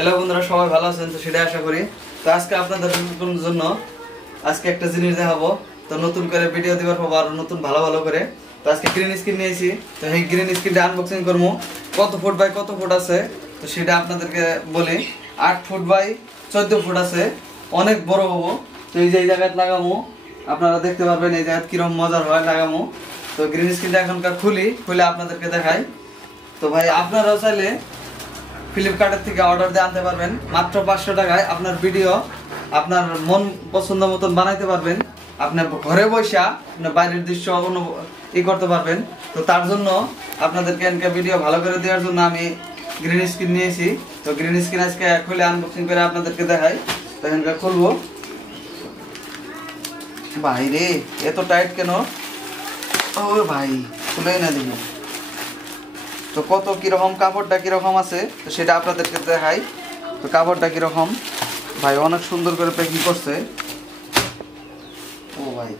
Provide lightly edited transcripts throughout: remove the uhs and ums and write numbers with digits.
Hello বন্ধুরা, সবাই ভালো আছেন তো সেটা আশা করি। তো আজকে আপনাদের জন্য আজকে একটা জিনিস দেখাবো। তো নতুন করে ভিডিও দিবার পর আরো নতুন ভালো ভালো করে। তো আজকে গ্রিন স্ক্রিন নিয়েছি। তো এই গ্রিন স্ক্রিনটা আনবক্সিং করবো। কত ফুট বাই কত ফুট আছে তো সেটা আপনাদেরকে বলি। 8 ফুট বাই 14 ফুট আছে, অনেক বড় হবো। তো এই যে এই জায়গায় লাগামো, আপনারা দেখতে পারবেন এই জায়গায় কিরকম মজার হয় লাগামো। তো গ্রিন স্ক্রিনটা এখনকার খুলে আপনাদেরকে দেখাই। তো ভাই আপনারাও চাইলে ফ্লিপকার্টের থেকে অর্ডার দিয়ে আনতে পারবেন মাত্র 500 টাকায়। আপনার ভিডিও আপনার মন পছন্দ মতন বানাইতে পারবেন। আপনি ঘরে বসে আপনার বাইরের দৃশ্য করতে পারবেন। তো তার জন্য আপনাদেরকে এনকে ভিডিও ভালো করে দেওয়ার জন্য আমি গ্রিন স্ক্রিন নিয়েছি। তো গ্রিন স্ক্রিন আজকে খুলে আনবক্সিং করে আপনাদেরকে দেখাই। তো এখানকার খুলবো। ভাই রে, এত টাইট কেন? ও ভাই, খুলেই না দেখি। তো কত কিরকম কাপড়টা কিরকম আছে তো সেটা আপনাদেরকে দেখাই। তো কাপড়টা কিরকম, ভাই অনেক সুন্দর করে প্যাকিং করছে। ও ভাই,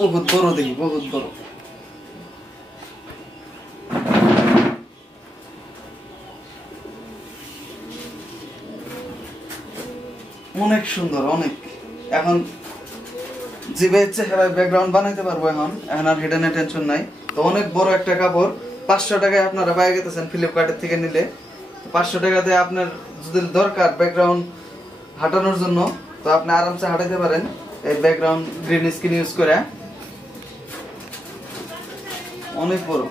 বহুত বড় দেখি, বহুত বড়। অনেক সুন্দর, অনেক। এখন জিবে ইচ্ছে হেভাবে ব্যাকগ্রাউন্ড বানাইতে পারবো। এখন আর হিডেনের টেনশন নাই। তো অনেক বড় একটা কাপড়, 500 টাকায় আপনারা পাই গেতেছেন ফ্লিপকার্টের থেকে নিলে। 500 টাকা দিয়ে আপনার যদি দরকার ব্যাকগ্রাউন্ড হাঁটানোর জন্য, তো আপনি আরামসে হাঁটাইতে পারেন এই ব্যাকগ্রাউন্ড গ্রিন স্ক্রিন ইউজ করে। অনেক বড়।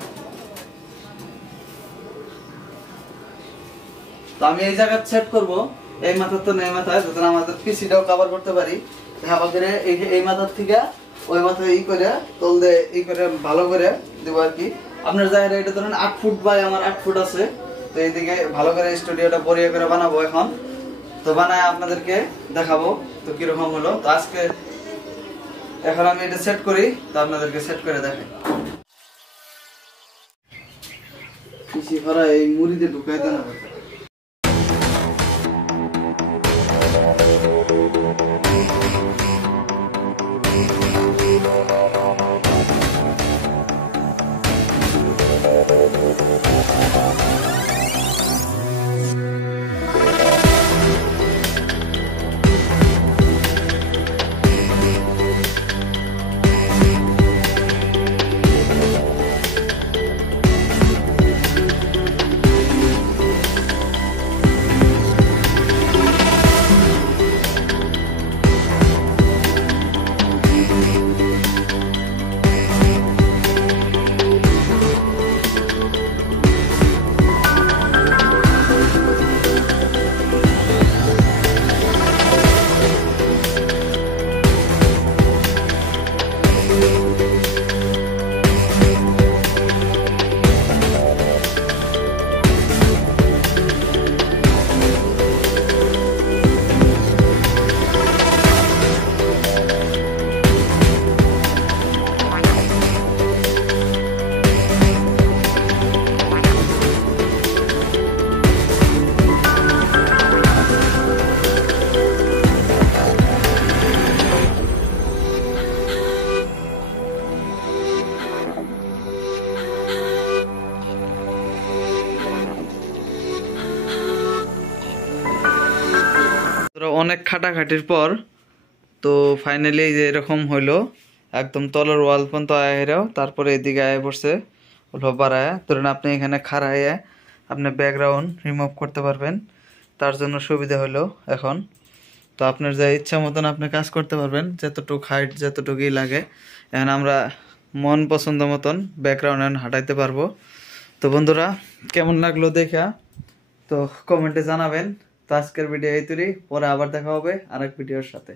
তো আমি এই জায়গা সেট করব, এই মাথার তো এই মাথায়, যাতে আমাদের পিসিটাও কভার করতে পারি। করে এই মাথার থেকে ওই মাথায় করে তল দিয়ে করে ভালো করে দেবো আর কি। আপনার জায়গাটা এটা ধরেন 8 ফুট বাই আমার 8 ফুট আছে। তো এইদিকে ভালো করে স্টুডিওটা বড়িয়ে করে বানাবো এখন। তো বানায় আপনাদেরকে দেখাবো তো কিরকম হলো। তো আজকে এখন আমি এটা সেট করি, তো আপনাদেরকে সেট করে দেখাই। পিসি ভরা এই মুড়িতে ঢুকাই দেন। অনেক খাটাখাটির পর তো ফাইনালি এই যে এরকম হইলো। একদম তলের ওয়াল পর্যন্ত আয়েও, তারপরে এদিকে আয়ে পড়ছে অল্প বাড়ায়। ধরুন আপনি এখানে খাড়াইয়ে আপনি ব্যাকগ্রাউন্ড রিমুভ করতে পারবেন, তার জন্য সুবিধা হলো এখন। তো আপনার যা ইচ্ছা মতন আপনি কাজ করতে পারবেন, যতটুকু হাইট যতটুকুই লাগে। এখন আমরা মন পছন্দ মতন ব্যাকগ্রাউন্ড এখন হাঁটাইতে পারবো। তো বন্ধুরা, কেমন লাগলো দেখা তো কমেন্টে জানাবেন। তো আজকের ভিডিও এই তৈরি, পরে আবার দেখা হবে আরেক ভিডিওর সাথে।